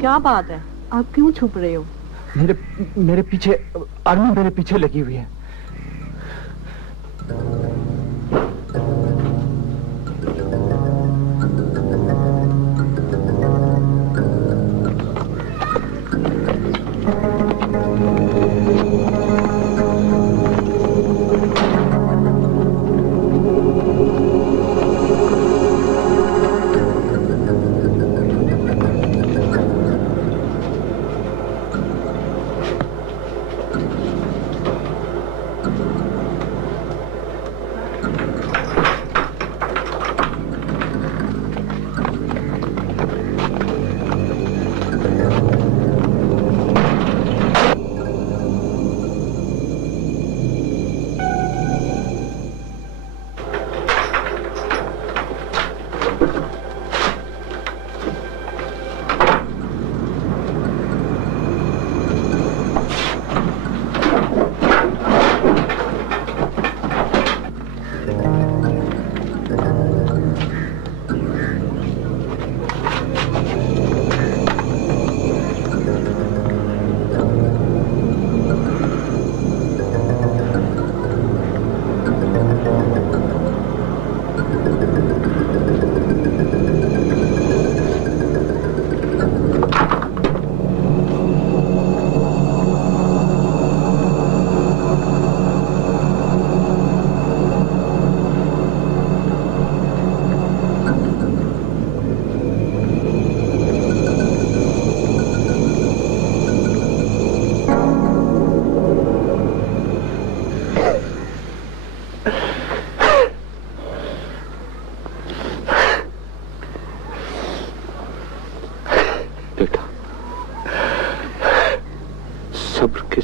क्या बात है, आप क्यों छुप रहे हो? मेरे पीछे आर्मी मेरे पीछे लगी हुई है।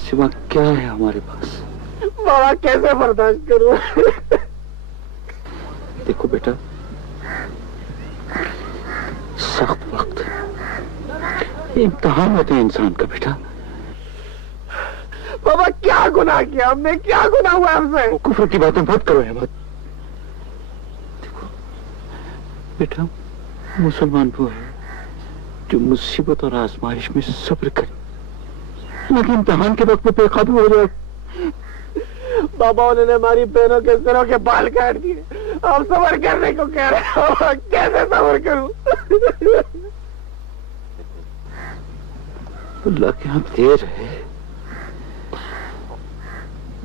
सिवा क्या है हमारे पास? बाबा कैसे बर्दाश्त करूं? देखो बेटा, सख्त वक्त इम्तिहान होते हैं इंसान का बेटा। बाबा क्या गुनाह किया हमने, क्या गुनाह हुआ हमसे? कुफ्र की बातें मत करो अहमद। देखो बेटा, मुसलमान वो है जो मुसीबत और आजमाइश में सब्र करे, लेकिन इम्तिहान के वक्त में बेकाबू हो जाए। बाबा उन्होंने हमारी बहनों के सिरों के बाल काट दिए, अब सब्र करने को कह रहे हो, कैसे सब्र करूं? अल्लाह के यहाँ देर है,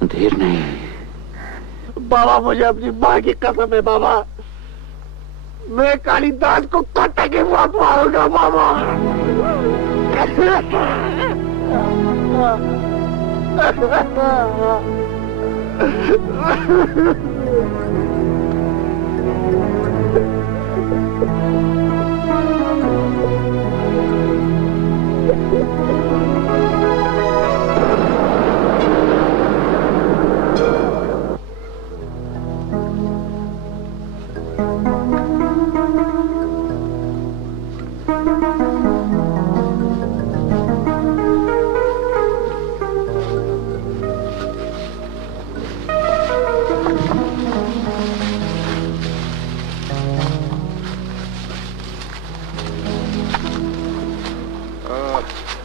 देर नहीं। बाबा मुझे अपनी माँ की कसम है बाबा, मैं कालिदास को काटा के वहां मारूंगा बाबा।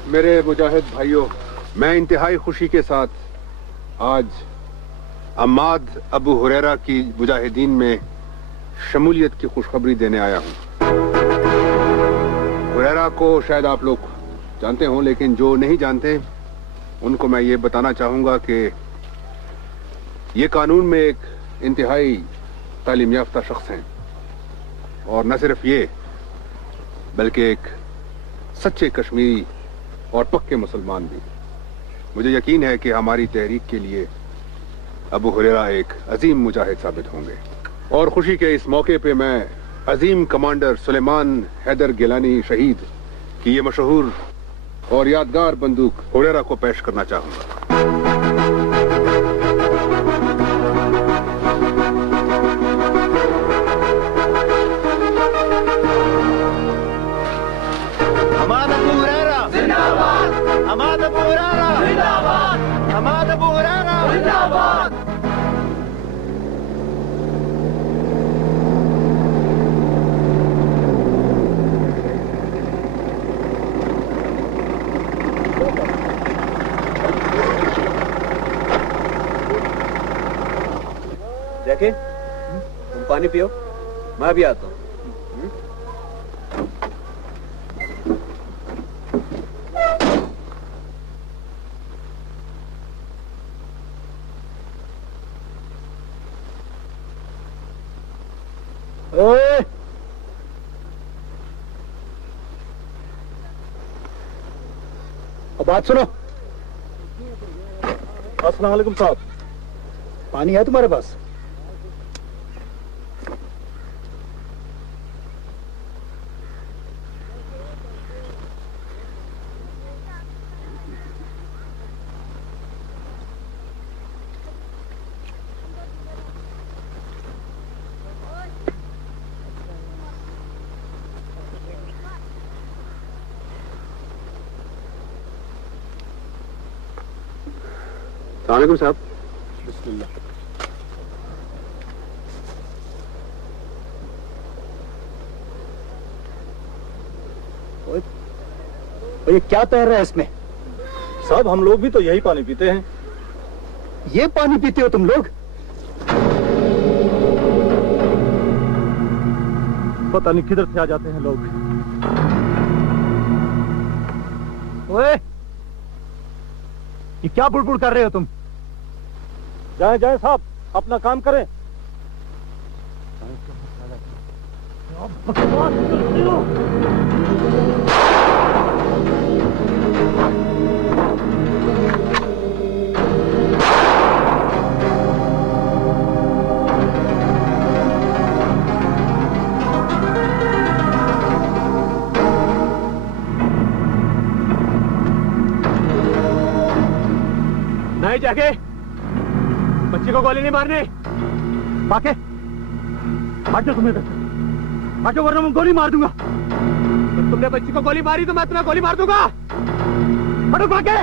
मेरे मुजाहिद भाइयों, मैं इंतहाई खुशी के साथ आज अम्माद अबू हुरैरा की मुजाहिदीन में शमूलियत की खुशखबरी देने आया हूं। हुरैरा को शायद आप लोग जानते हो, लेकिन जो नहीं जानते उनको मैं ये बताना चाहूंगा कि ये कानून में एक इंतहाई तालीम याफ्ता शख्स हैं, और न सिर्फ ये बल्कि एक सच्चे कश्मीरी और पक्के मुसलमान भी। मुझे यकीन है कि हमारी तहरीक के लिए अबू हुरैरा एक अजीम मुजाहिद साबित होंगे। और खुशी के इस मौके पे मैं अजीम कमांडर सुलेमान हैदर गिलानी शहीद की ये मशहूर और यादगार बंदूक हुरैरा को पेश करना चाहूंगा। हमाद अबू हुरैरा जिंदाबाद, हमाद अबू हुरैरा जिंदाबाद, हमाद अबू हुरैरा जिंदाबाद। जैके तुम पानी पियो, मैं भी आता हूँ। ओए! अब बात सुनो। अस्सलाम वालेकुम साहब, पानी है तुम्हारे पास? सलामुअलैकुम साहब। बिस्मिल्लाह। ये क्या तैर रहा है इसमें? साहब हम लोग भी तो यही पानी पीते हैं। ये पानी पीते हो तुम लोग? पता नहीं किधर से आ जाते हैं लोग। ओए! ये क्या बुड़बुड़ कर रहे हो तुम? जाए जाए साहब, अपना काम करें। नहीं जाके बच्चे को गोली नहीं मारनी। बाके, हटो तुम इधर से। हटो वरना मैं गोली मार दूंगा। तो तुमने बच्ची को गोली मारी तो मैं तुम्हें गोली मार दूंगा। हटो बाके।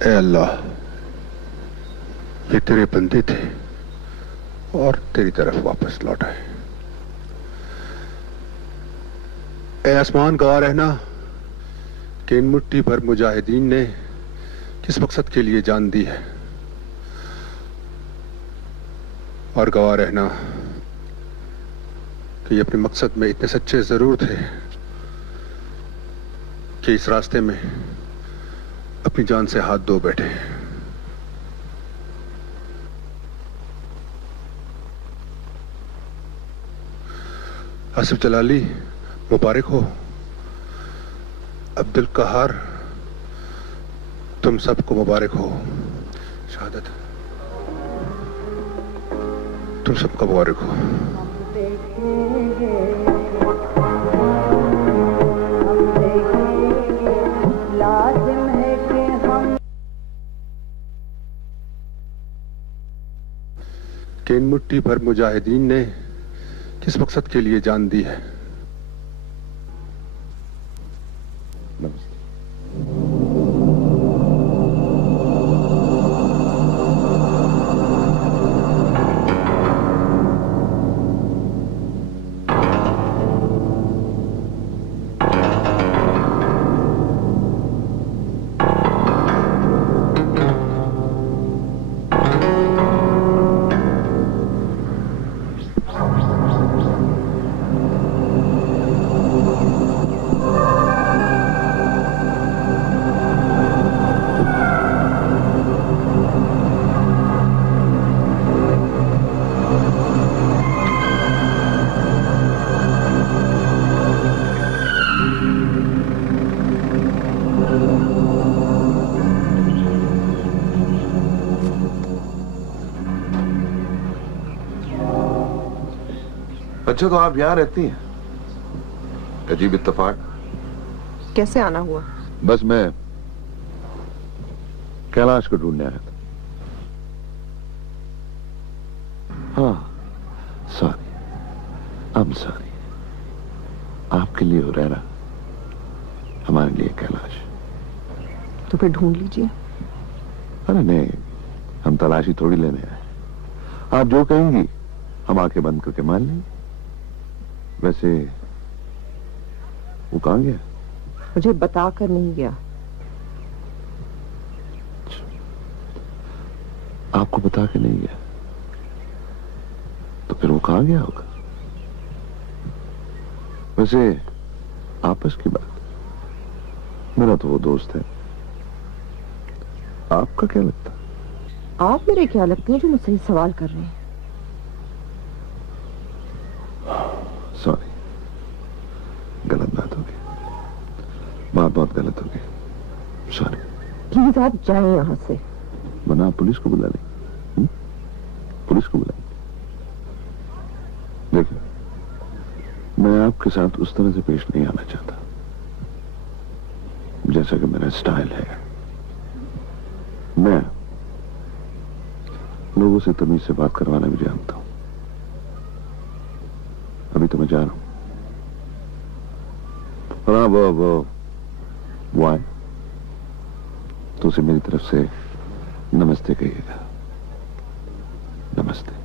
ए अल्लाह, ये तेरे बंदे थे और तेरी तरफ वापस लौट आए। ए आसमान, गवाह रहना कि इन मुट्ठी भर मुजाहिदीन ने किस मकसद के लिए जान दी है, और गवाह रहना कि ये अपने मकसद में इतने सच्चे जरूर थे कि इस रास्ते में अपनी जान से हाथ धो बैठे। आसिफ जलाली, मुबारक हो। अब्दुल कहार, तुम सबको मुबारक हो। शहादत, तुम सबको मुबारक हो। कि इन मुट्ठी भर मुजाहिदीन ने किस मकसद के लिए जान दी है। अच्छा, तो आप यहाँ रहती हैं? अजीब इत्तेफाक। कैसे आना हुआ? बस मैं कैलाश को ढूंढने आया था। हाँ, सॉरी, आई एम सॉरी। आपके लिए हो रहना, हमारे लिए कैलाश। तो फिर ढूंढ लीजिए। अरे नहीं, हम तलाशी थोड़ी लेने आए। आप जो कहेंगी हम आंखें बंद करके मान लेंगे। वैसे वो कहां गया? मुझे बताकर नहीं गया। आपको बता के नहीं गया? तो फिर वो कहां गया होगा? वैसे आपस की बात, मेरा तो वो दोस्त है। आपका क्या लगता? आप मेरे क्या लगते हैं जो मुझसे सवाल कर रहे हैं? सॉरी, गलत बात हो गई, बात बहुत गलत हो गई। सॉरी। प्लीज आप जाएं यहां से। वरना आप पुलिस को बुला लें। पुलिस को बुलाएं। देखिए, मैं आपके साथ उस तरह से पेश नहीं आना चाहता जैसा कि मेरा स्टाइल है। मैं लोगों से तमीज से बात करवाना भी जानता हूं। अभी तो मैं जा रहा हूं। हाँ, वो आए तो उसे मेरी तरफ से नमस्ते कहिएगा। नमस्ते।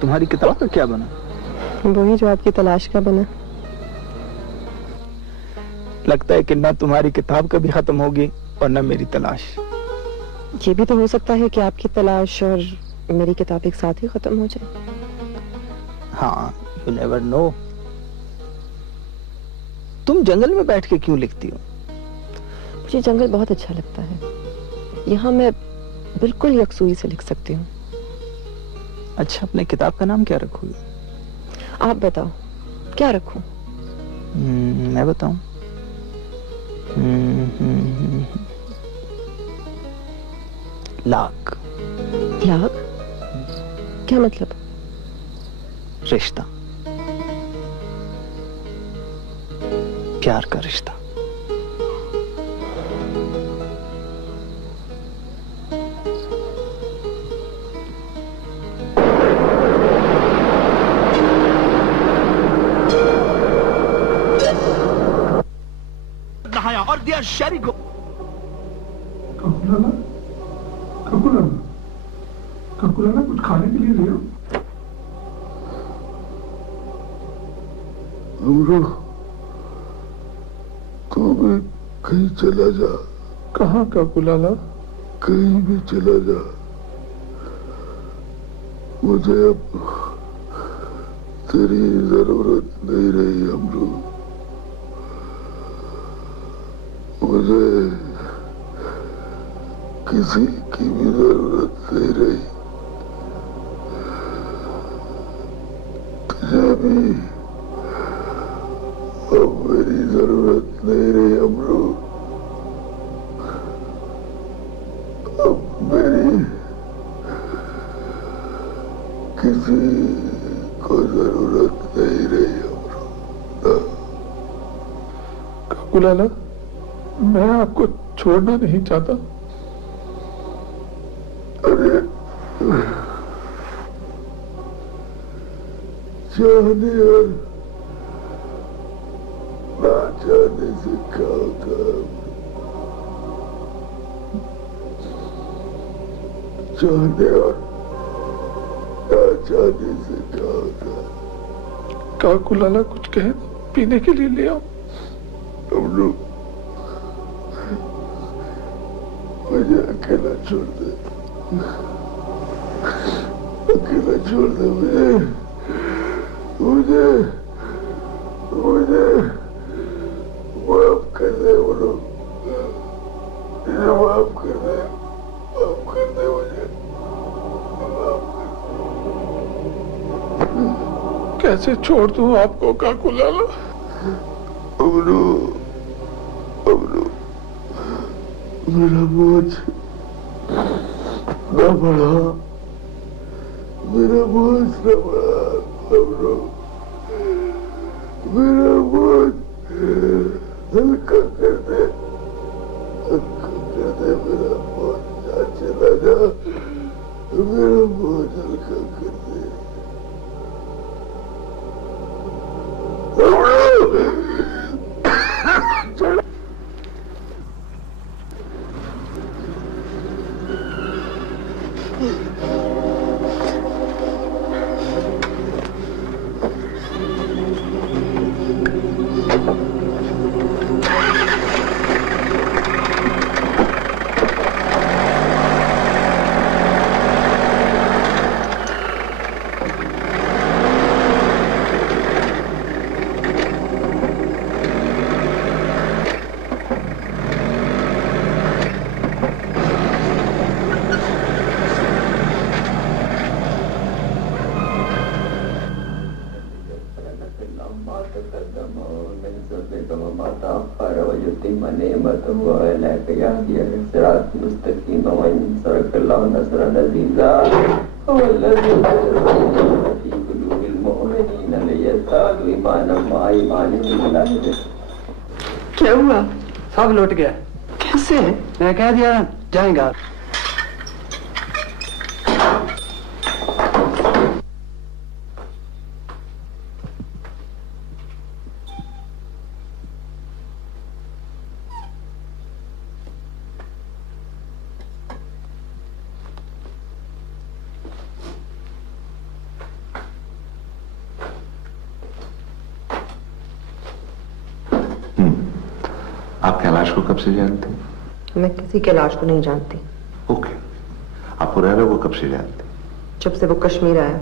तुम्हारी किताब का क्या बना? वही जो आपकी तलाश का बना। लगता है कि ना तुम्हारी किताब कभी खत्म होगी और न मेरी तलाश। ये भी तो हो सकता है कि आपकी तलाश और मेरी किताब एक साथ ही खत्म हो जाए। हाँ, यू नेवर नो। तुम जंगल में बैठ के क्यों लिखती हो? मुझे जंगल बहुत अच्छा लगता है। यहाँ मैं बिल्कुल यकसुई से लिख सकती हूँ। अच्छा, अपने किताब का नाम क्या रखोगी? आप बताओ, क्या रखूं? मैं बताऊं? लाग। लाग? क्या मतलब? रिश्ता, प्यार का रिश्ता। नहाया और दिया शरी को। ककुलाना कुछ खाने के लिए ले आओ। अमरू, तू भी कहीं चला जा। कहाँ ककुलाला? कहीं भी चला जा, मुझे अब तेरी जरूरत नहीं रही अमरू। मुझे किसी की भी जरूरत नहीं रही। तुझे भी अब मेरी जरूरत नहीं रही अमरू। अब मेरी किसी को जरूरत नहीं रही अमरू। ककुलाला, मैं आपको छोड़ना नहीं चाहता। अरे चाहने और ना चाहने से क्या होता है? चाहने और ना चाहने से क्या होता है? ककुलाला कुछ कहे, पीने के लिए ले आओ। अमरू, मुझे अकेला छोड़ दे। अकेला छोड़ दे मुझे। मुझे मुझे माफ कर दे बोलो। मुझे माफ कर दे। माफ कर दे मुझे। कैसे छोड़ दूं आपको ककुलाला? अमरू, अमरू, मेरा बोझ न बढ़ा। मेरा बोझ न बढ़ा अमरू। मेरा बोझ हल्का कर दे। हल्का कर दे मेरा बोझ। जा चला जा। मेरा बोझ हल्का कर दे। क्या हुआ? सब लौट गया। कैसे? मैं कह दिया जाएगा। आप कैलाश को कब से जानते हैं? मैं किसी कैलाश को नहीं जानती। ओके। आप हुरैरा को कब से जानते? जब से वो कश्मीर आया।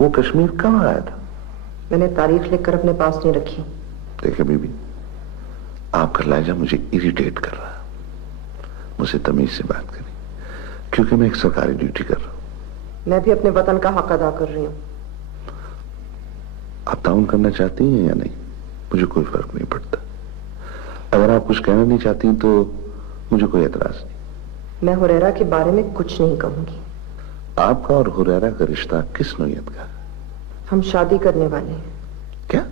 वो कश्मीर कब आया था? मैंने तारीख लिखकर अपने पास नहीं रखी। देखिए बीबी, आपका लहजा मुझे इरिटेट कर रहा है। मुझसे तमीज से बात करें, क्योंकि मैं एक सरकारी ड्यूटी कर रहा हूं। मैं भी अपने वतन का हक अदा कर रही हूँ। आप ताउन करना चाहती हैं या नहीं, मुझे कोई फर्क नहीं पड़ता। अगर आप कुछ कहना नहीं चाहती तो मुझे कोई एतराज नहीं। मैं हुरैरा के बारे में कुछ नहीं कहूंगी। आपका और हुरैरा का रिश्ता किस नौयत का? हम शादी करने वाले हैं। क्या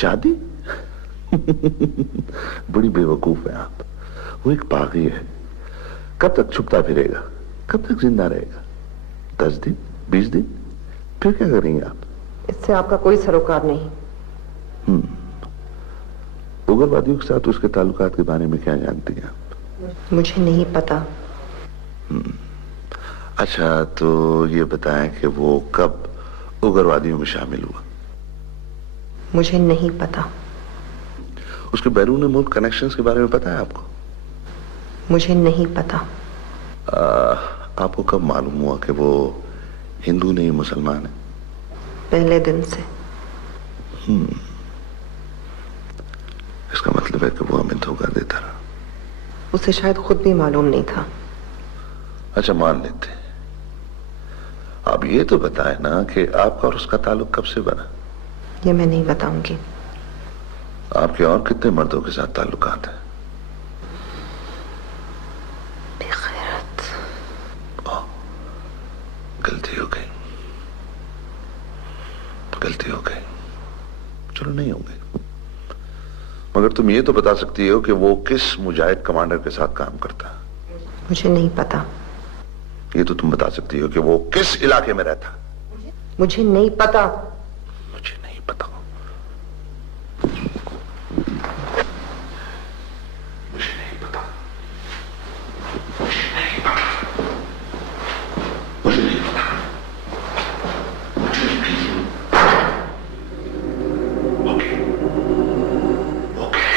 शादी? बड़ी बेवकूफ है आप। वो एक बागी है, कब तक छुपता फिरेगा, कब तक जिंदा रहेगा? 10 दिन, 20 दिन, फिर क्या करेंगे आप? इससे आपका कोई सरोकार नहीं। उग्रवादियों के साथ उसके ताल्लुकात के बारे में क्या जानती हैं आप? मुझे नहीं पता। अच्छा, तो ये बताएं कि वो कब उग्रवादियों में शामिल हुआ? मुझे नहीं पता। उसके बैरून मुल्क कनेक्शंस के बारे में पता है आपको? मुझे नहीं पता। आपको कब मालूम हुआ कि वो हिंदू नहीं मुसलमान है? पहले दिन से। इसका मतलब है कि वो हमें धोखा देता रहा। उसे शायद खुद भी मालूम नहीं था। अच्छा, मान लेते। अब ये तो बताए ना कि आपका और उसका ताल्लुक कब से बना? ये मैं नहीं बताऊंगी। आपके और कितने मर्दों के साथ ताल्लुकात हैं? बेगैरत। गलती हो गई, गलती हो गई। चलो, नहीं हो गई, मगर तुम ये तो बता सकती हो कि वो किस मुजाहिद कमांडर के साथ काम करता? मुझे नहीं पता। ये तो तुम बता सकती हो कि वो किस इलाके में रहता? मुझे नहीं पता। मुझे नहीं पता। मुझे नहीं पता। मुझे नहीं पता। Okay, okay.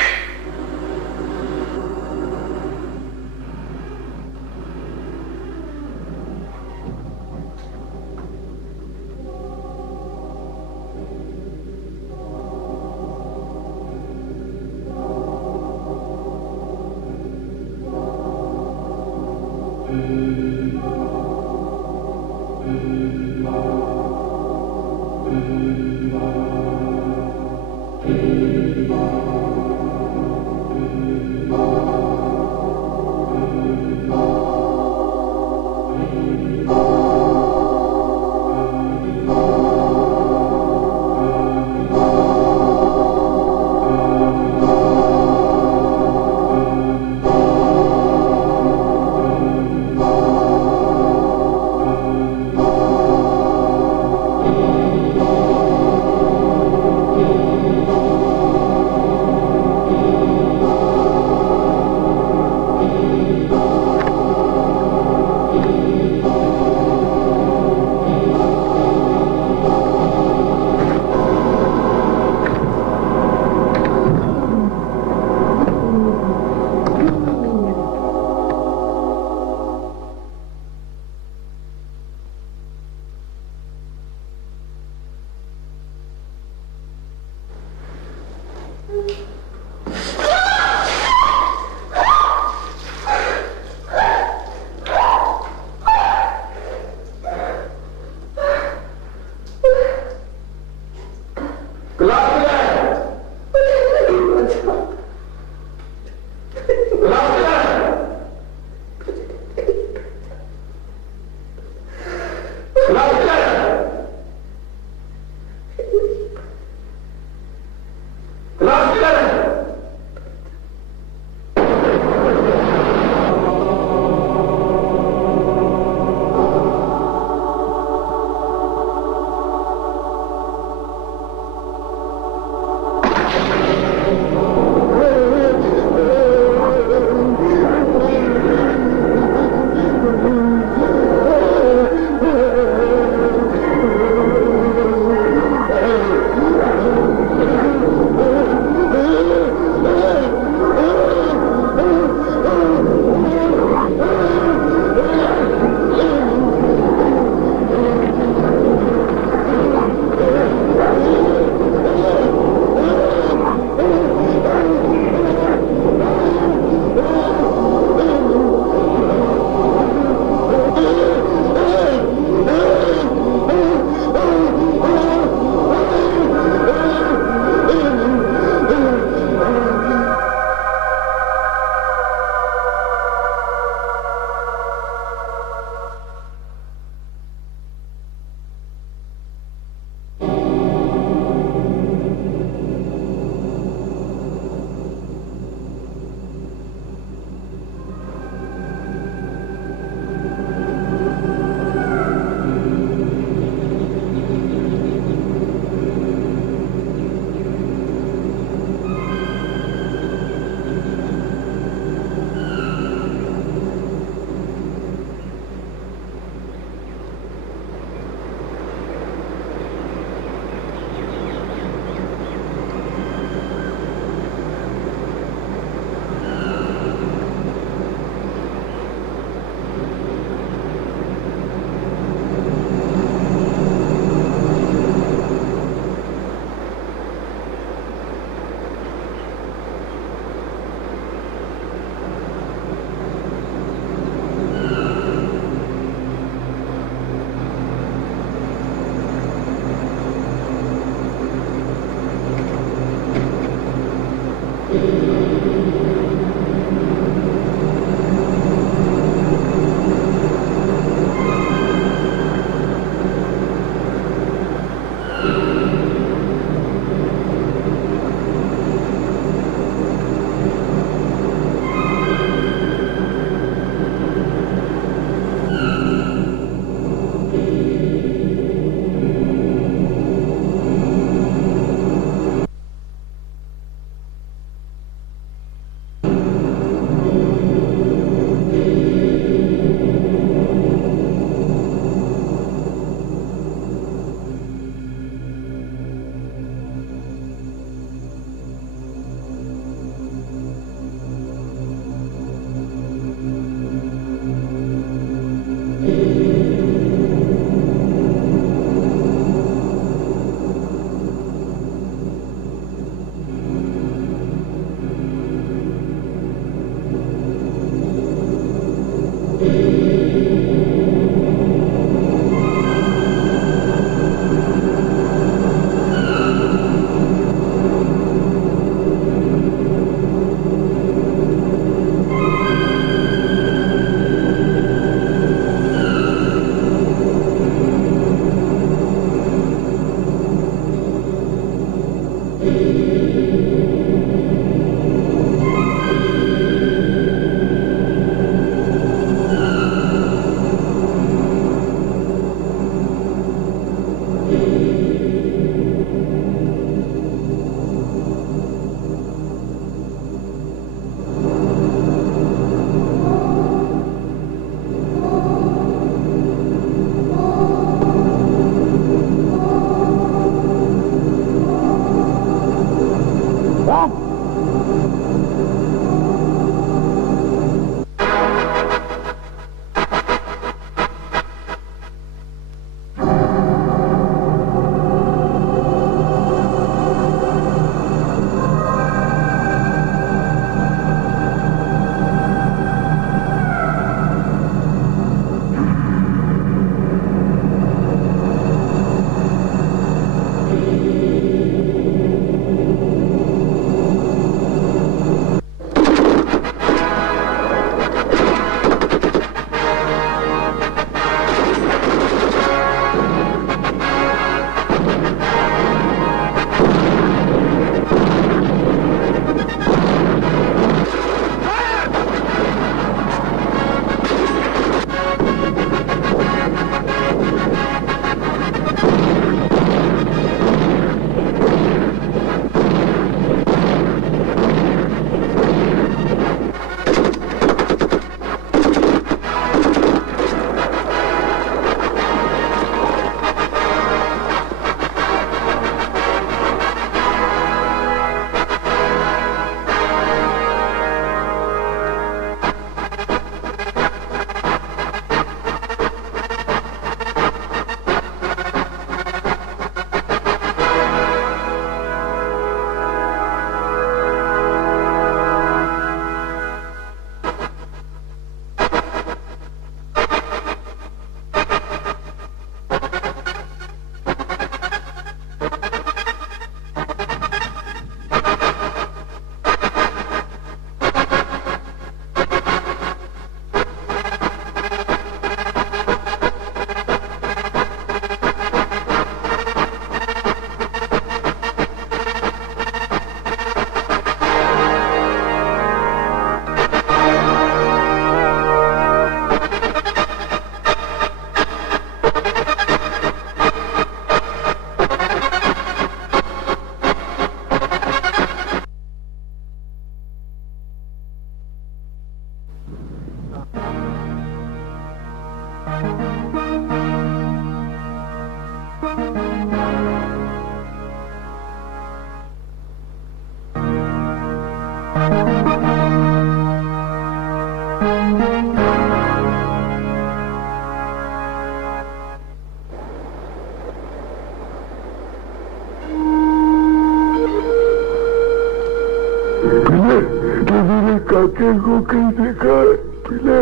मेरे काके को कहीं देखा है पीले?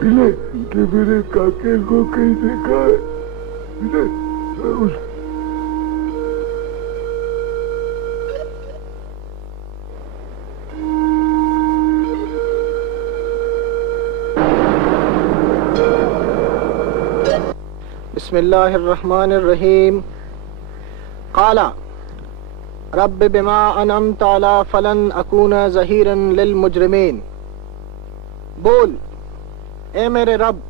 पीले ने मेरे काके को कहीं देखा है? बिस्मिल्लाहिर्रहमानिर्रहीम। क़ाला रब्बि बिमा अनअमत अला फलन अकूना ज़हीरन लिल मुजरिमीन। बोल, ए मेरे रब,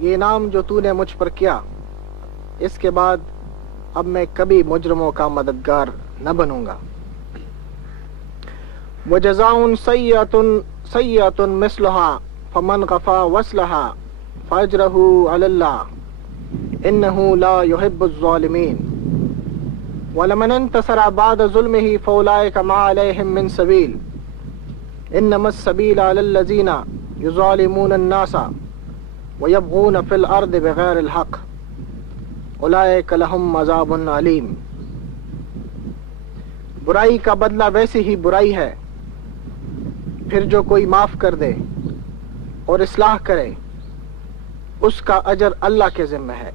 ये नाम जो तूने मुझ पर किया, इसके बाद अब मैं कभी मुजरिमों का मददगार न बनूंगा। वजज़ाउन सय्यतुन मिस्लुहा फमन गफ़ा वस्लहा फअज्रहु अलल्लाह इन्नहु ला युहिब्बुज़ ज़ालिमीन। वलमन इंतसरा बाद ज़ुल्मिही फउलाइका मा अलैहिम मिन सबील इन्नमस सबील अलल्लज़ीना युज़ालिमून अन्नासा वयबगून फिल अर्द बिगैरिल हक़ उलाइका लहुम अज़ाबुन अलीम। बुराई का बदला वैसी ही बुराई है, फिर जो कोई माफ कर दे और इस्लाह करे उसका अजर अल्लाह के ज़िम्मे है।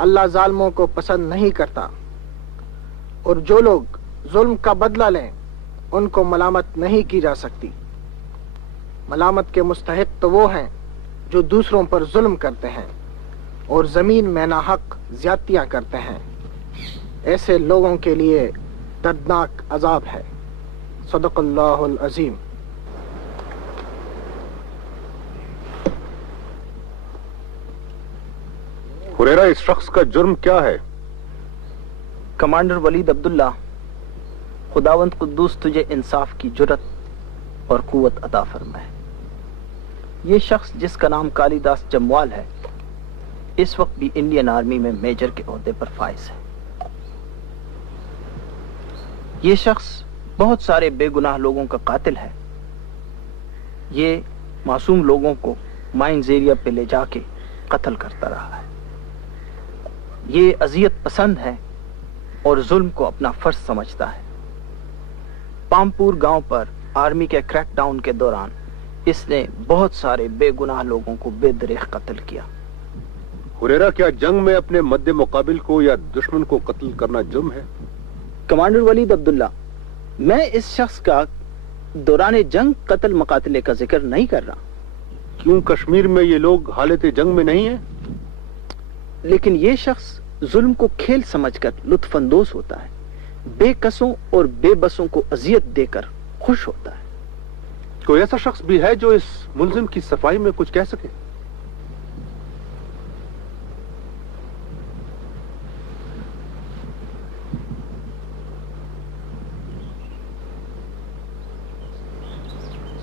अल्लाह जालिमों को पसंद नहीं करता, और जो लोग जुल्म का बदला लें उनको मलामत नहीं की जा सकती। मलामत के मुस्तहिक तो वो हैं जो दूसरों पर जुल्म करते हैं और जमीन में नाहक ज्यादतियां करते हैं। ऐसे लोगों के लिए दर्दनाक अजाब है। सदक़ल्लाहुल अज़ीम। हुरैरा, इस शख्स का जुर्म क्या है? कमांडर वलीद अब्दुल्ला, खुदावंद कुद्दूस तुझे इंसाफ की जुर्रत और कुव्वत अता फरमाए। ये शख्स जिसका नाम कालीदास जमवाल है, इस वक्त भी इंडियन आर्मी में मेजर के ओहदे पर फाइज है। ये शख्स बहुत सारे बेगुनाह लोगों का कातिल है। ये मासूम लोगों को माइंस एरिया पे ले जाके कत्ल करता रहा है। ये अजियत पसंद है और जुल्म को अपना फर्ज समझता है। पामपुर गांव पर आर्मी के क्रैकडाउन के दौरान इसने बहुत सारे बेगुनाह लोगों को बेदरेख कत्ल किया। हुरैरा, क्या जंग में अपने मद्दे मुकाबिल को या दुश्मन को कत्ल करना जुर्म है? कमांडर वलीद अब्दुल्ला, मैं इस शख्स का दौरान जंग कत्ल मकातिले का जिक्र नहीं कर रहा। क्यों कश्मीर में ये लोग हालत जंग में नहीं है? लेकिन ये शख्स जुल्म को खेल समझकर लुत्फानंदोज होता है, बेकसों और बेबसों को अजियत देकर खुश होता है। कोई ऐसा शख्स भी है जो इस मुल्जिम की सफाई में कुछ कह सके?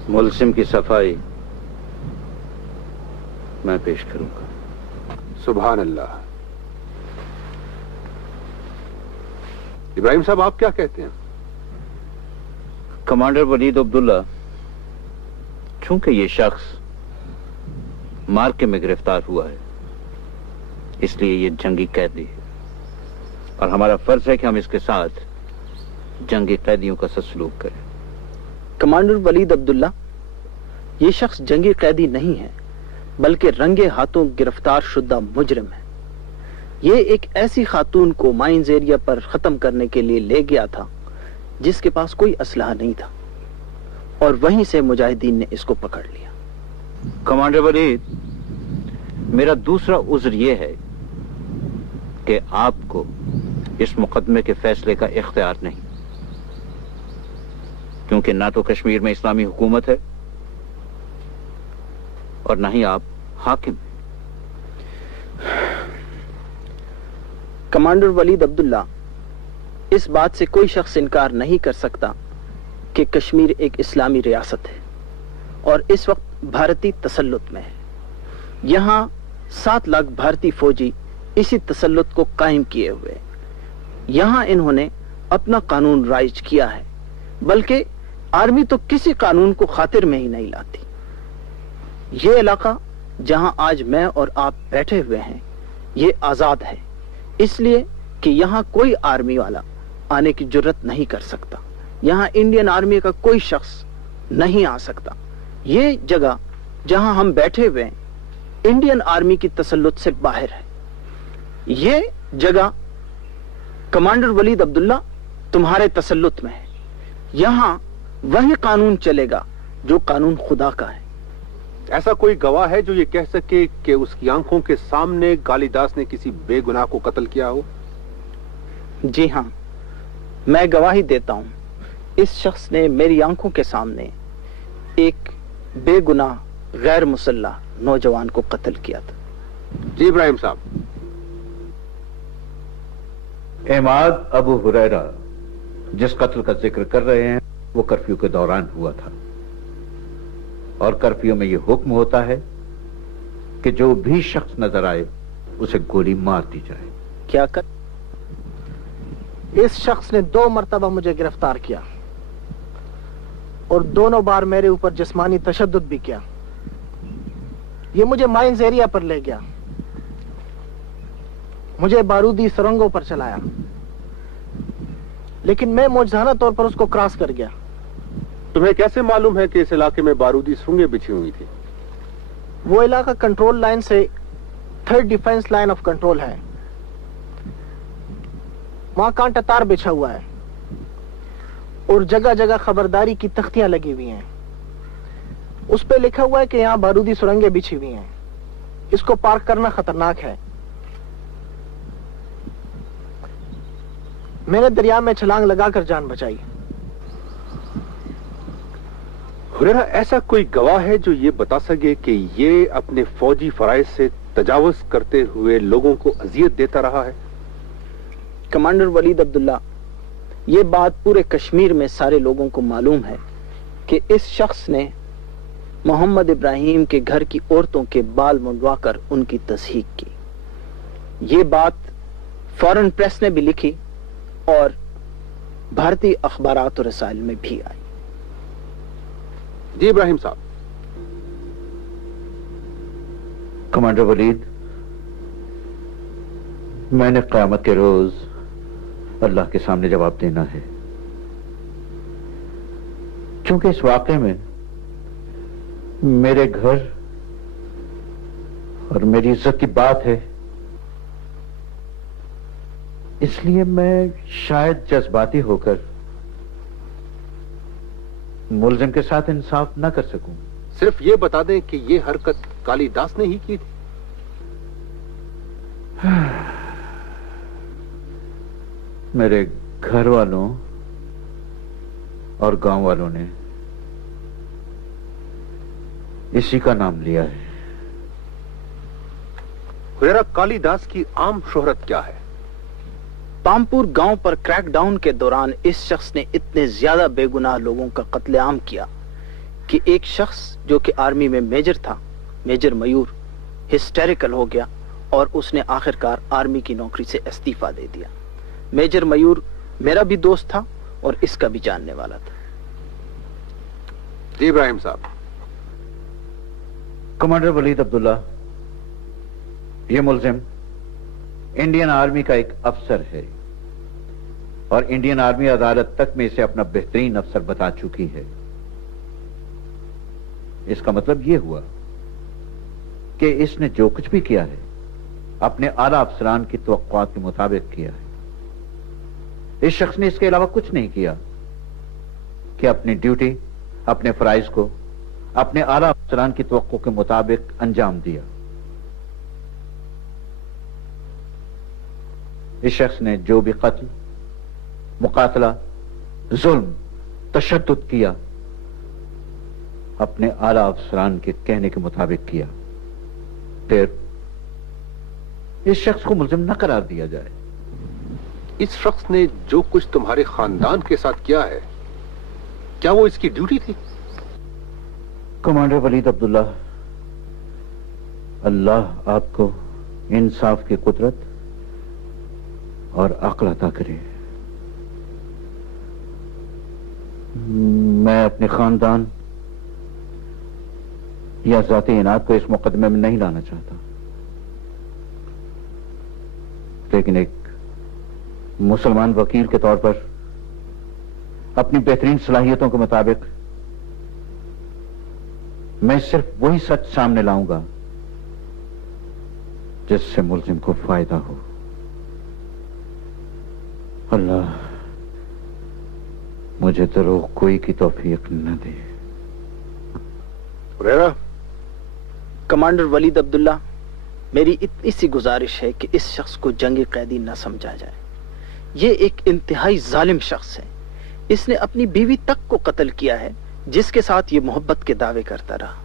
मुल्जिम की सफाई मैं पेश करूंगा। सुभान अल्लाह। इब्राहिम साहब, आप क्या कहते हैं? कमांडर वलीद अब्दुल्ला, चूंकि ये शख्स मार्के में गिरफ्तार हुआ है, इसलिए ये जंगी कैदी है और हमारा फर्ज है कि हम इसके साथ जंगी कैदियों का सलूक करें। कमांडर वलीद अब्दुल्ला, ये शख्स जंगी कैदी नहीं है, बल्कि रंगे हाथों गिरफ्तार शुदा मुजरिम है। ये एक ऐसी खातून को माइंस एरिया पर खत्म करने के लिए ले गया था जिसके पास कोई असलहा नहीं था, और वहीं से मुजाहिदीन ने इसको पकड़ लिया। कमांडर वलीद, मेरा दूसरा उज्र यह है कि आपको इस मुकदमे के फैसले का इख्तियार नहीं, क्योंकि ना तो कश्मीर में इस्लामी हुकूमत है और ना ही आप हाकिम। कमांडर वलीद अब्दुल्ला, इस बात से कोई शख्स इनकार नहीं कर सकता कि कश्मीर एक इस्लामी रियासत है और इस वक्त भारतीय तसल्लुत में है। यहां 7 लाख भारतीय फौजी इसी तसल्लुत को कायम किए हुए। यहां इन्होंने अपना कानून राइज किया है, बल्कि आर्मी तो किसी कानून को खातिर में ही नहीं लाती। ये इलाका जहां आज मैं और आप बैठे हुए हैं, ये आजाद है, इसलिए कि यहां कोई आर्मी वाला आने की जुर्रत नहीं कर सकता। यहां इंडियन आर्मी का कोई शख्स नहीं आ सकता। ये जगह जहां हम बैठे हुए हैं, इंडियन आर्मी की तसल्लुत से बाहर है। ये जगह कमांडर वलीद अब्दुल्ला तुम्हारे तसल्लुत में है। यहां वही कानून चलेगा जो कानून खुदा का है। ऐसा कोई गवाह है जो ये कह सके कि उसकी आंखों के सामने कालिदास ने किसी बेगुनाह को कत्ल किया हो? जी हां, मैं गवाही देता हूं। इस शख्स ने मेरी आंखों के सामने एक बेगुनाह गैर मुसल्ला नौजवान को कत्ल किया था। जी इब्राहिम साहब। इमाद अबू हुरैरा जिस कत्ल का जिक्र कर रहे हैं वो कर्फ्यू के दौरान हुआ था, और कर्फ्यू में यह हुक्म होता है कि जो भी शख्स नजर आए उसे गोली मार दी जाए। क्या कर? इस शख्स ने 2 मरतबा मुझे गिरफ्तार किया और दोनों बार मेरे ऊपर जिस्मानी तशद्दुद भी किया। ये मुझे माइंस एरिया पर ले गया, मुझे बारूदी सुरंगों पर चलाया, लेकिन मैं मौजूदा तौर पर उसको क्रॉस कर गया। तुम्हें कैसे मालूम है कि इस इलाके में बारूदी सुरंगें बिछी हुई थी? वो इलाका कंट्रोल लाइन से 3rd defence line of control है। वहां कांटा तार बिछा हुआ है और जगह जगह खबरदारी की तख्तियां लगी हुई हैं। उस पे लिखा हुआ है कि यहां बारूदी सुरंगें बिछी हुई हैं, इसको पार करना खतरनाक है। मैंने दरिया में छलांग लगाकर जान बचाई। हुरैरा, ऐसा कोई गवाह है जो ये बता सके कि ये अपने फौजी फराइज से तजावुज करते हुए लोगों को अजियत देता रहा है? कमांडर वलीद अब्दुल्ला, ये बात पूरे कश्मीर में सारे लोगों को मालूम है कि इस शख्स ने मोहम्मद इब्राहिम के घर की औरतों के बाल मुंडवाकर उनकी तस्हीक की। ये बात फॉरेन प्रेस ने भी लिखी और भारतीय अखबारात और रसाइल में भी आई। जी इब्राहिम साहब। कमांडर वलीद, मैंने क़यामत के रोज अल्लाह के सामने जवाब देना है। क्योंकि इस वाक़े में मेरे घर और मेरी इज्जत की बात है, इसलिए मैं शायद जज्बाती होकर मुल्जिम के साथ इंसाफ ना कर सकूं। सिर्फ ये बता दें कि ये हरकत कालिदास ने ही की थी। मेरे घर वालों और गांव वालों ने इसी का नाम लिया है। हुरैरा, कालिदास की आम शोहरत क्या है? पामपुर गांव पर क्रैकडाउन के दौरान इस शख्स ने इतने ज्यादा बेगुनाह लोगों का कत्लेआम किया कि एक शख्स जो कि आर्मी में मेजर था, मेजर मयूर, हिस्टेरिकल हो गया और उसने आखिरकार आर्मी की नौकरी से इस्तीफा दे दिया। मेजर मयूर मेरा भी दोस्त था और इसका भी जानने वाला था। जी इब्राहिम साहब। कमांडर वलीद अब्दुल्ला, ये मुल्जिम इंडियन आर्मी का एक अफसर है और इंडियन आर्मी अदालत तक में इसे अपना बेहतरीन अफसर बता चुकी है। इसका मतलब यह हुआ कि इसने जो कुछ भी किया है अपने आला अफसरान की तवक्कुआत के मुताबिक किया है। इस शख्स ने इसके अलावा कुछ नहीं किया कि अपनी ड्यूटी, अपने फराइज को अपने आला अफसरान की तवक्को के मुताबिक अंजाम दिया। इस शख्स ने जो भी कत्ल, मुकातला, जुल्म, तशद्दुद किया अपने आला अफसरान के कहने के मुताबिक किया। फिर इस शख्स को मुल्जिम न करार दिया जाए। इस शख्स ने जो कुछ तुम्हारे खानदान के साथ किया है, क्या वो इसकी ड्यूटी थी? कमांडर वलीद अब्दुल्ला, अल्लाह आपको इंसाफ की कुदरत और अक्ल अता करे। मैं अपने खानदान या जाती इनात को इस मुकदमे में नहीं लाना चाहता, लेकिन एक मुसलमान वकील के तौर पर अपनी बेहतरीन सलाहियतों के मुताबिक मैं सिर्फ वही सच सामने लाऊंगा जिससे मुल्जिम को फायदा हो। अल्लाह मुझे दरोग कोई की तौफीक न दे। कमांडर वलीद अब्दुल्ला, मेरी इतनी सी गुजारिश है कि इस शख्स को जंगी कैदी न समझा जाए। ये एक इंतहाई जालिम शख्स है। इसने अपनी बीवी तक को कत्ल किया है, जिसके साथ ये मोहब्बत के दावे करता रहा।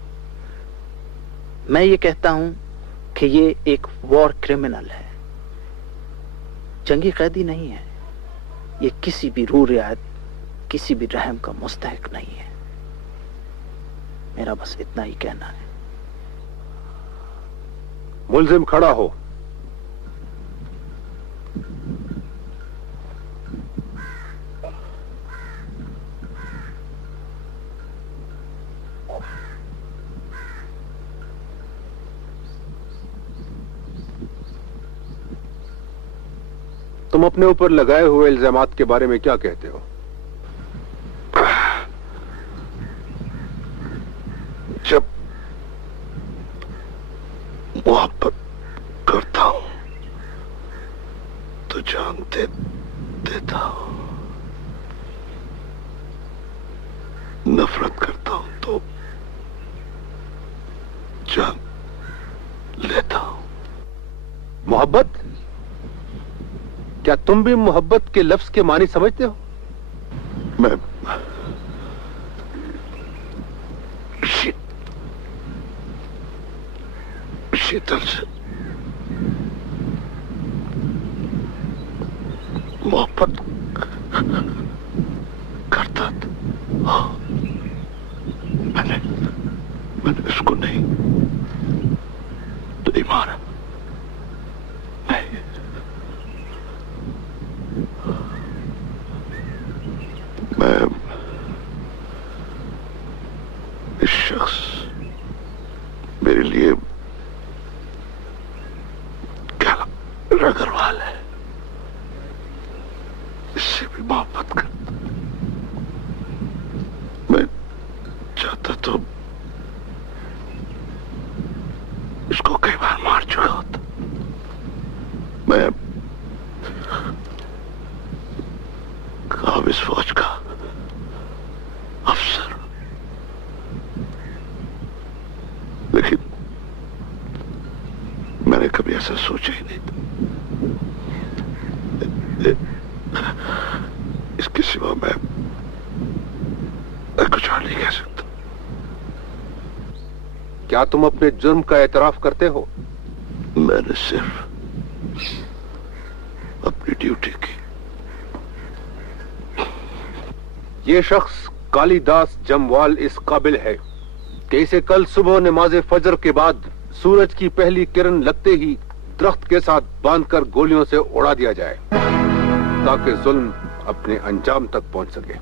मैं ये कहता हूं कि ये एक वॉर क्रिमिनल है, जंगी कैदी नहीं है। ये किसी भी रूह रियायत, किसी भी रहम का मुस्तहिक नहीं है। मेरा बस इतना ही कहना है। मुल्जिम खड़ा हो। तुम अपने ऊपर लगाए हुए इल्जामात के बारे में क्या कहते हो? जब मोहब्बत करता हूं तो जान देता हूं, नफरत करता हूं तो जान लेता हूं। मोहब्बत? क्या तुम भी मोहब्बत के लफ्ज के मानी समझते हो? मैं शीतल से मोहब्बत करता था। मैंने उसको नहीं मारा। मैं इस शख्स मेरे लिए रगरवाल है, इससे भी मोहब्बत कर। मैं चाहता तो इसको कई बार मार चुका होता। मैं काबिज फौज का अफसर, लेकिन मैंने कभी ऐसा सोचा ही नहीं था। इसके सिवा मैं कुछ और नहीं कह सकता। क्या तुम अपने जुर्म का एतराफ करते हो? मैंने सिर्फ अपनी ड्यूटी की। ये शख्स कालिदास जमवाल इस काबिल है कि इसे कल सुबह नमाज फजर के बाद सूरज की पहली किरण लगते ही दरख्त के साथ बांधकर गोलियों से उड़ा दिया जाए, ताकि जुल्म अपने अंजाम तक पहुंच सके।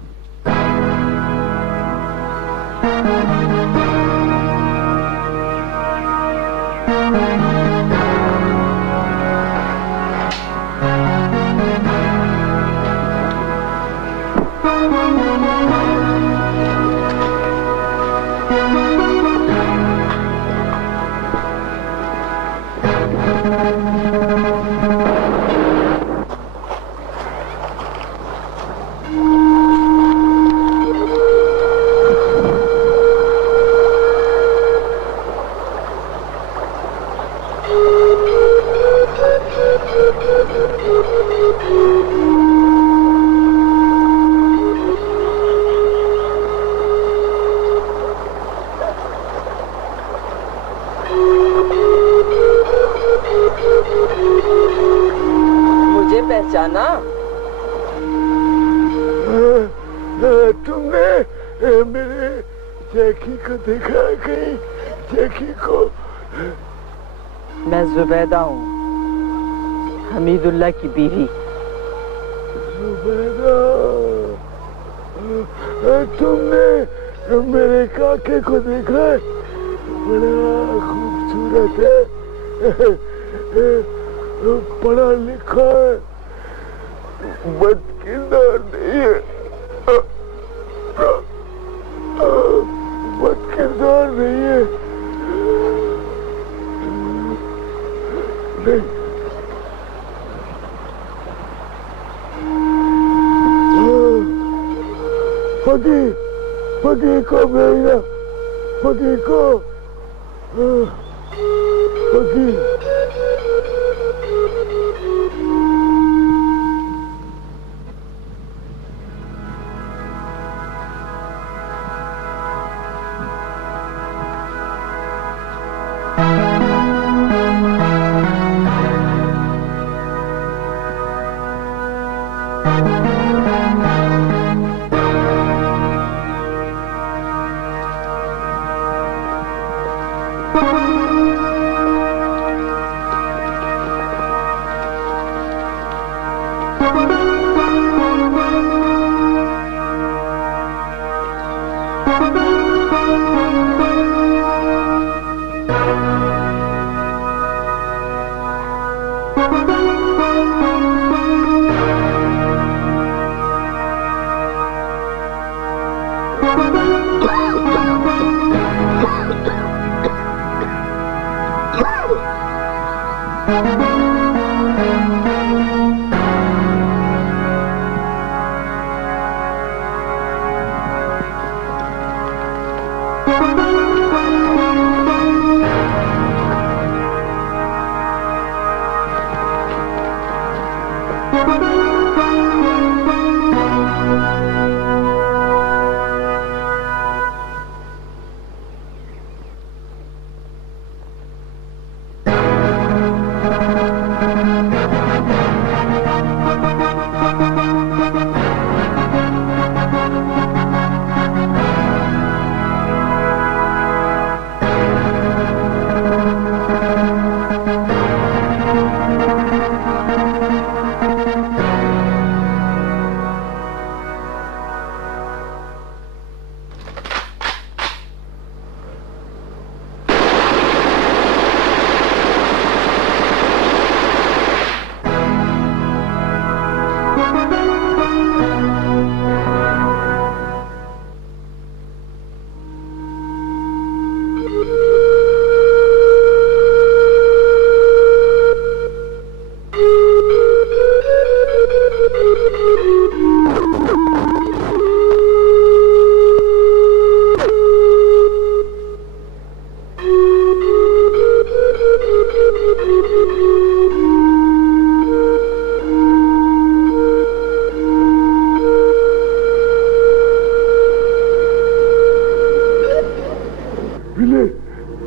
मुझे पहचाना? तुमने मेरे जैकी को देखा? कहीं जैकी को? मैं जुबैदा हूँ, हमीदुल्लाह की बीवी। जुबैदा, तुमने मेरे काके को देखा? बड़ा खूबसूरत है, पढ़ा लिखा है, बदकिरदार नहीं है, बद किरदार नहीं है। नहीं, फकी को भेजना, फकी को, फकी।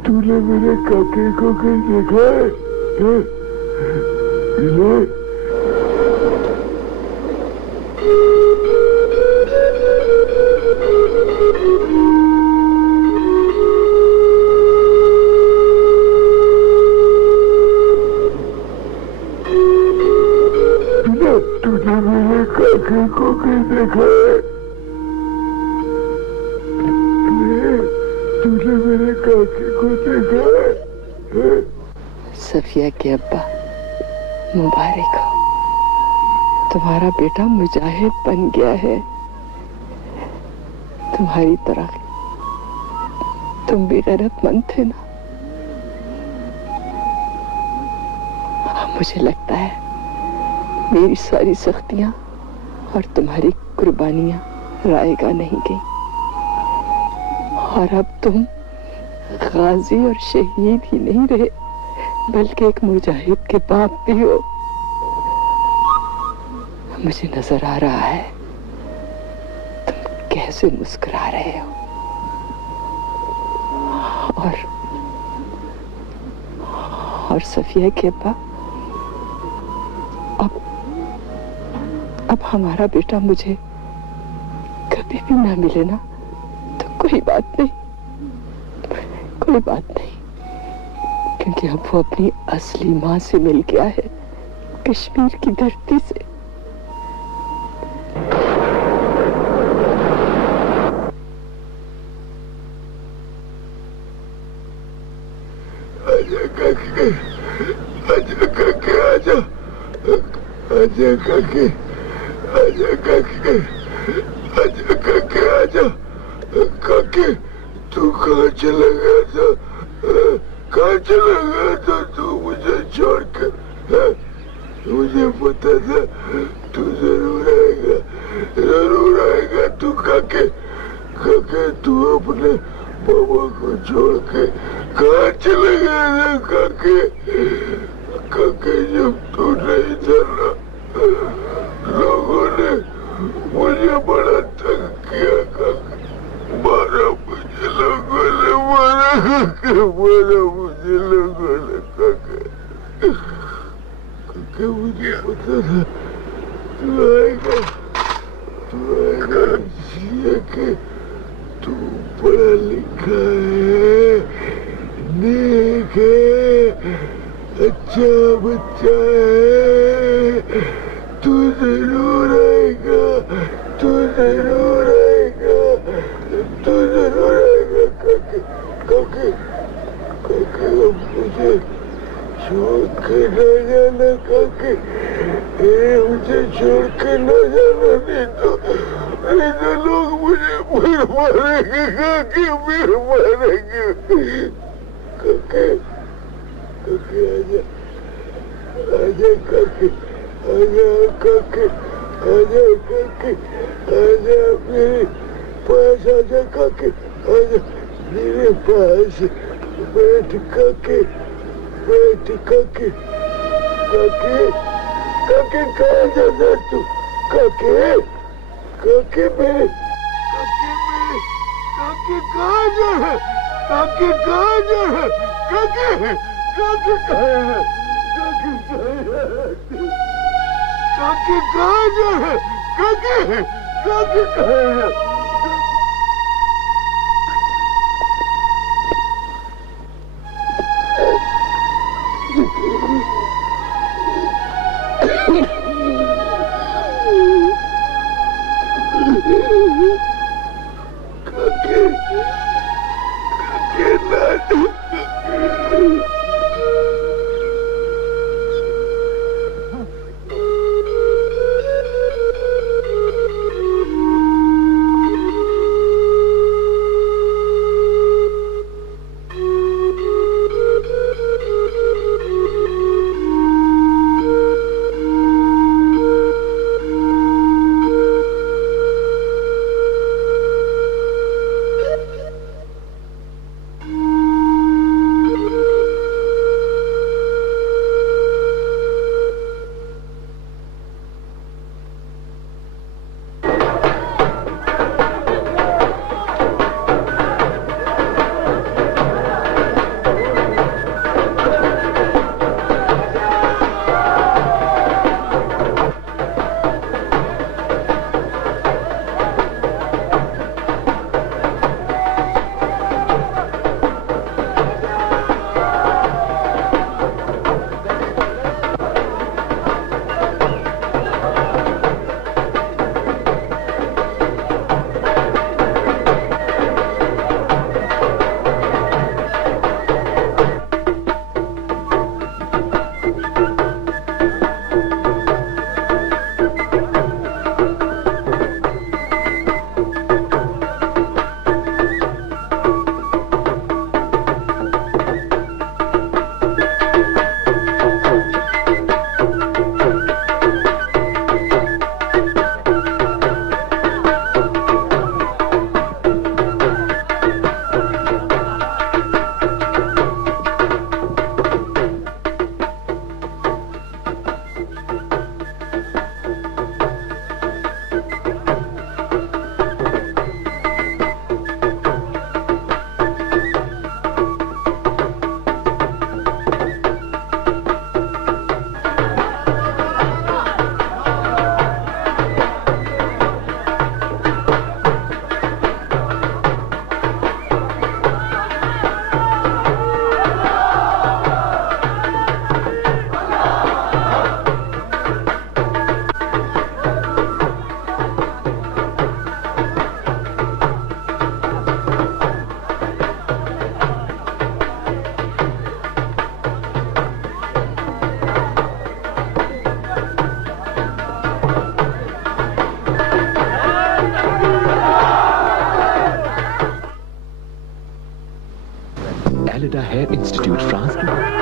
तूने मेरे काके को कहीं देखा है? तूने मेरे काके को कहीं देखा है? तूने मेरे काके को देखा है? सफिया के अब्बा, मुबारक हो, तुम्हारा बेटा मुजाहिद बन गया है। तुम्हारी तरह तुम भी गैरतमंद थे ना। मुझे लगता है मेरी सारी सख्तियां और तुम्हारी कुर्बानियां रायगा नहीं गई, और अब तुम गाजी और शहीद ही नहीं रहे बल्कि एक मुजाहिद के बाप भी हो। मुझे नजर आ रहा है तुम कैसे मुस्कुरा रहे हो, और सफिया के अब्बा, अब हमारा बेटा मुझे कभी भी ना मिले ना तो कोई बात नहीं, कोई बात नहीं, क्योंकि अब वो अपनी असली माँ से मिल गया है, कश्मीर की धरती से। आजा काके, आजा काके, आजा, आजा काके, आजा काके, आजा काके, आजा काके, तू कहाँ चला गया था? कहाँ चला गया था तू मुझे छोड़ कर? मुझे पता था तू जरूर आएगा। तू काके तू अपने पापा को छोड़ के कहाँ चले गया था? काके जब तू नहीं था ना, लोगों ने मुझे बड़ा तंग किया। काके मारा मुझे लोगों ने, मारा मुझे लोगों ने। काके मुझे पता था तू आएगा इसलिए कि तू पढ़ा लिखा है, नेक है, अच्छा बच्चा है। तू जरूर आएगा, तू जरूर आएगा, तू जरूर आएगा। काके अब मुझे छोड़ के न जाना। काके मुझे छोड़ के न जाना, नहीं तो लोग मुझे फिर मारेंगे। काके फिर मारेंगे। काके आजा काके, आजा काके, आजा काके, आजा मेरे पास, आजा काके, आजा मेरे पास। बैठ काके, बैठ काके। काके कहाँ जाना तू? काके मेरे काके कहाँ जा रहा? काके कहाँ जा रहा? काके कहाँ है? काके कहाँ जा रहा? काके कहाँ है? एलिडा हेयर इंस्टीट्यूट फ्रांस की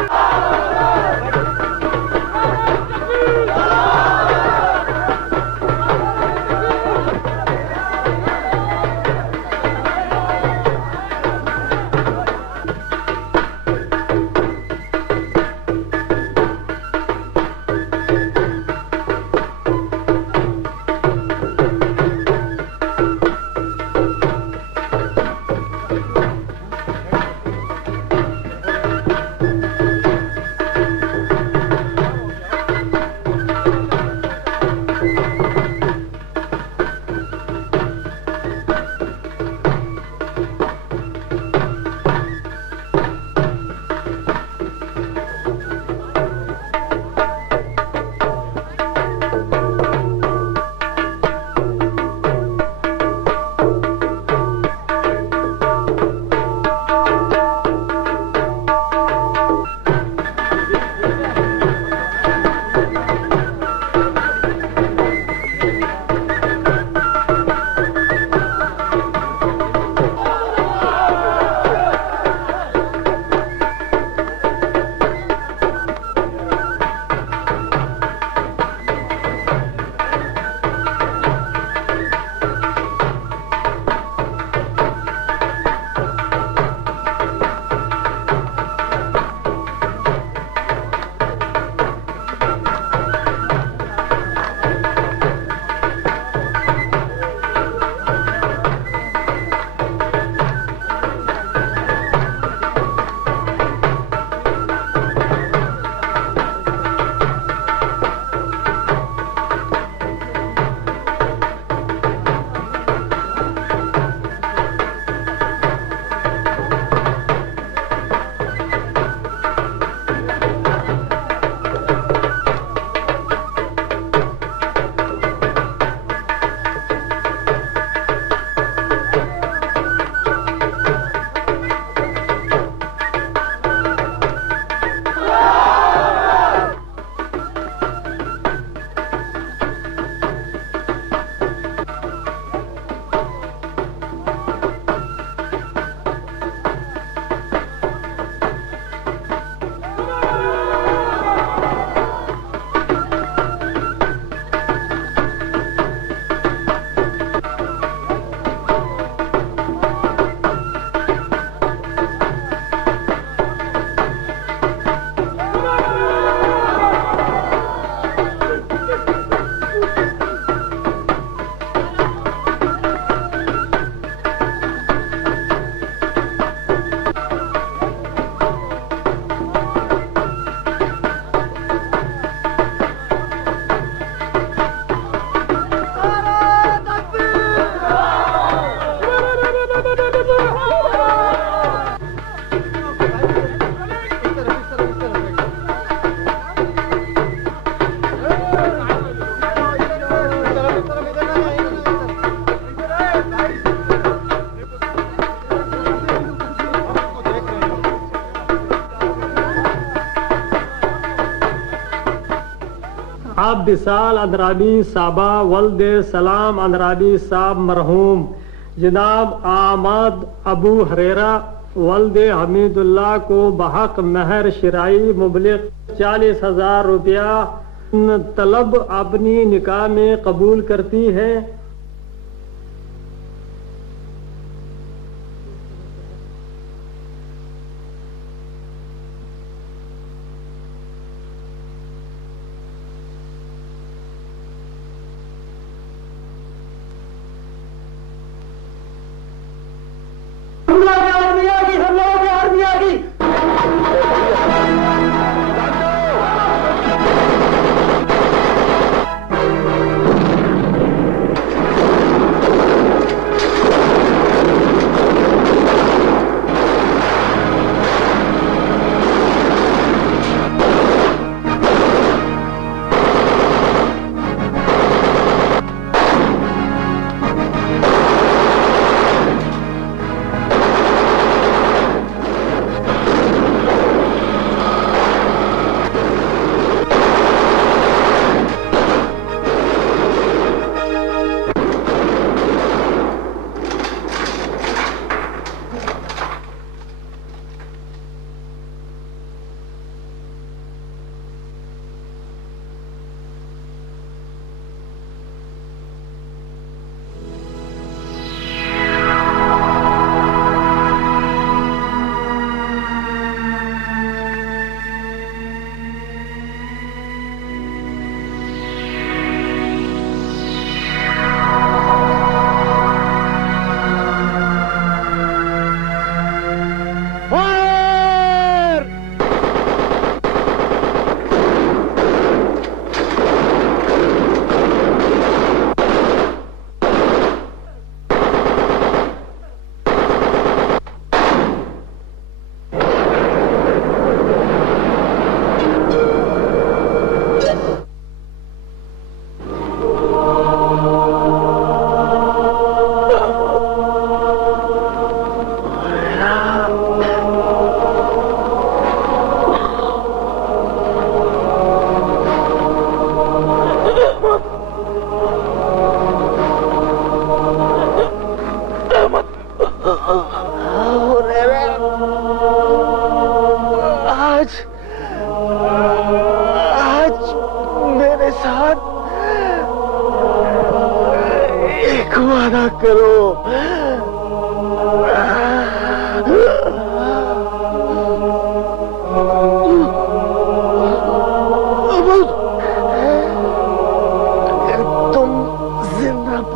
आप बिसाल अंदराबी साबा वल्द सलाम अंदराबी साहब मरहूम जनाब आमद अबू हरेरा वल्द हमीदुल्लाह को बहक महर शिराई मुबलिक 40,000 रुपया तलब अपनी निकाह में कबूल करती है।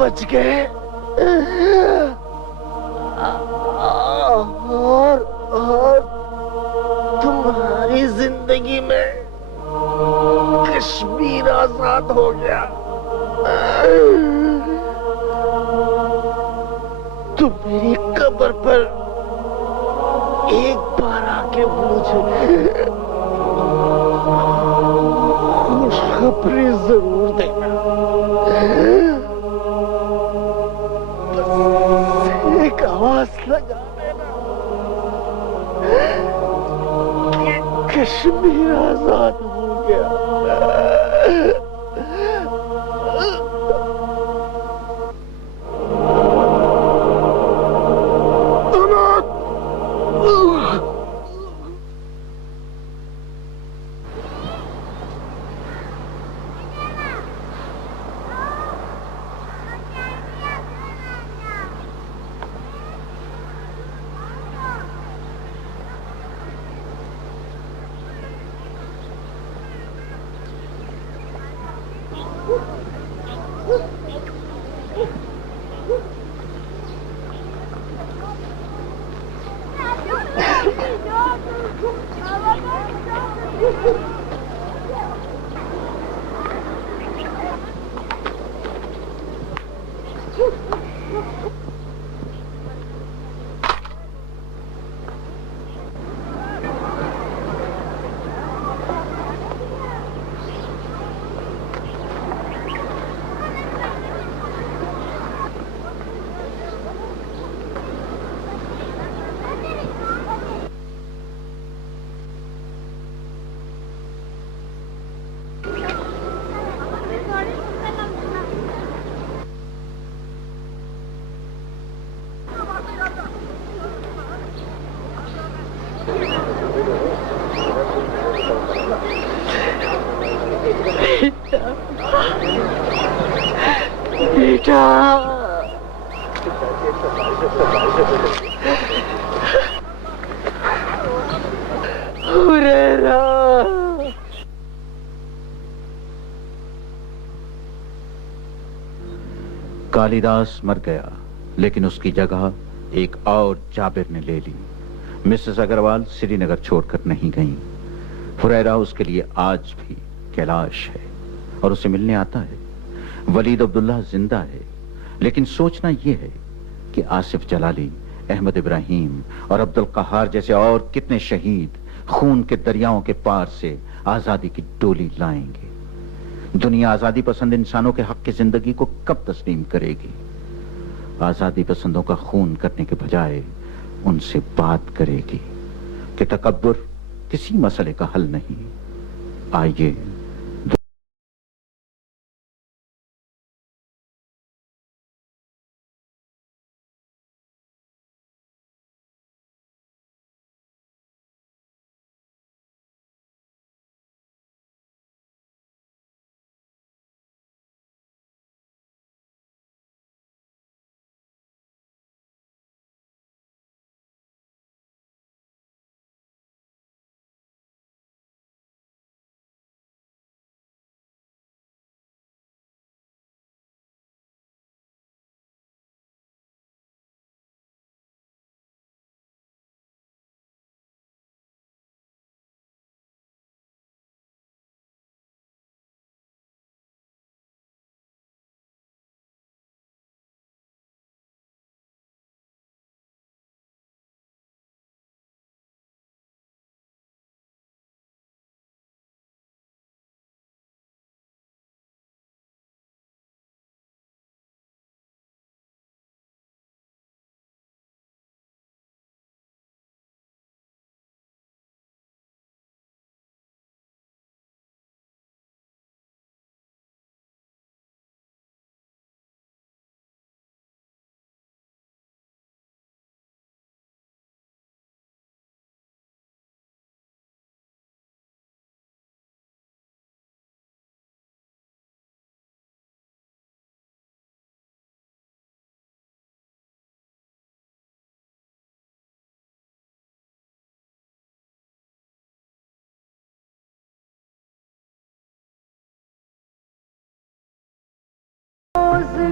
बच गए और तुम्हारी जिंदगी में कश्मीर आजाद हो गया। तुम मेरी कब्र पर एक बार आके मुझे खुशखबरी जरूर देना। बस एक आवाज लगा देना कि कश्मीर आजाद हो गया। बेटा हुरैरा कालिदास मर गया, लेकिन उसकी जगह एक और जाबिर ने ले ली। मिसेस अग्रवाल श्रीनगर छोड़कर नहीं गईं। हुरैरा उसके लिए आज भी कैलाश है और उसे मिलने आता है। वलीद अब्दुल्ला जिंदा है, लेकिन सोचना यह है कि आसिफ जलाली, अहमद इब्राहिम और अब्दुल कहार जैसे और कितने शहीद खून के दरियाओं के पार से आजादी की डोली लाएंगे। दुनिया आजादी पसंद इंसानों के हक की जिंदगी को कब तस्लीम करेगी? आजादी पसंदों का खून करने के बजाय उनसे बात करेगी कि तकब्बुर किसी मसले का हल नहीं। आइए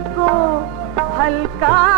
को का